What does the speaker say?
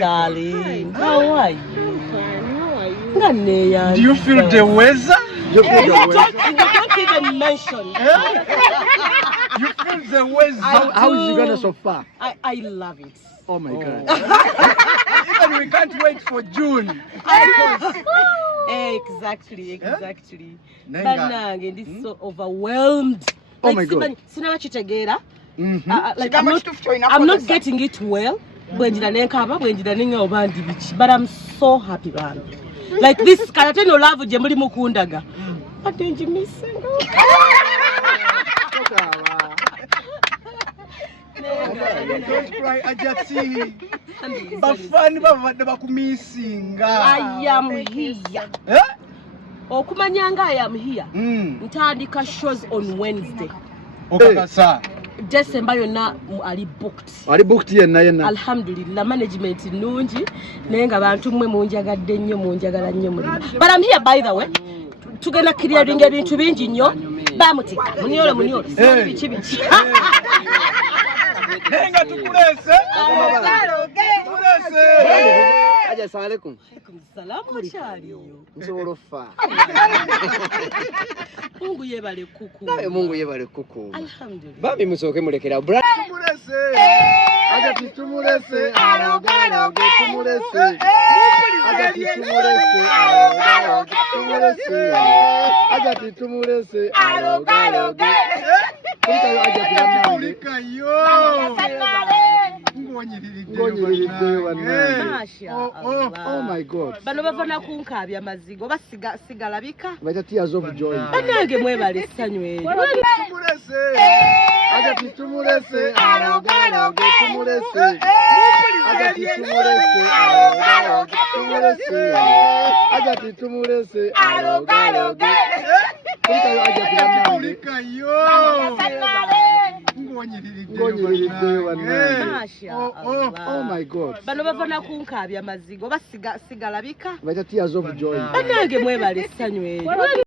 darling. How are you? How are you? Do you feel the weather? Don't even mention. You feel the weather? How is Uganda so far? I love it. Oh my God. Even we can't wait for June. Exactly. Nenga. Banange, this is so overwhelmed. Oh my God. Like I'm not getting it well. But I'm so happy, man. Like this karateno love jemuli mukundaga. But then you missing. Don't cry, Ajati. Bafani bavadde bakumisinga. I am here. Okumanyanga I am here. Ntandika shows on Wednesday. Okakasa. December yonna ali booked. Ali booked yenna. Alhamdulillah, management nungi nenga bantu mmwe munjagadde nnyo munjagala nnyo muri. But I'm here by the way. Tugenda clearing ebintu bingi nnyo. Bamutika. Munyolo. Bichi. Nenga tukulese. Aja assalamualaikum. Salam wachali. Nzorofa. Mungu yebale kuku. Nawe Mungu yebale kuku. Alhamdulillah. Babi musoke mulekera bra. Tumulese. Aja tumulese. Arogalo tumulese. Aja tumulese. Arogalo tumulese. Aja tumulese. Arogalo. Kuntayo aja tiramna Ulikayo. Oh my God. Bano bavana kunkabya amazigo basigalabika. Baita tears of joy. Banange mwebale sanywe. Tumulese. Aja tumulese. Arogalo tumulese. Aja tumulese. Arogalo tumulese. Aja tumulese. Arogalo. Kuntayo aja tiramna Ulikayo. Oh my God. Bano bavana kunkabya amazigo basigalabika. Baita tears of joy. Banange mwebale sanywe.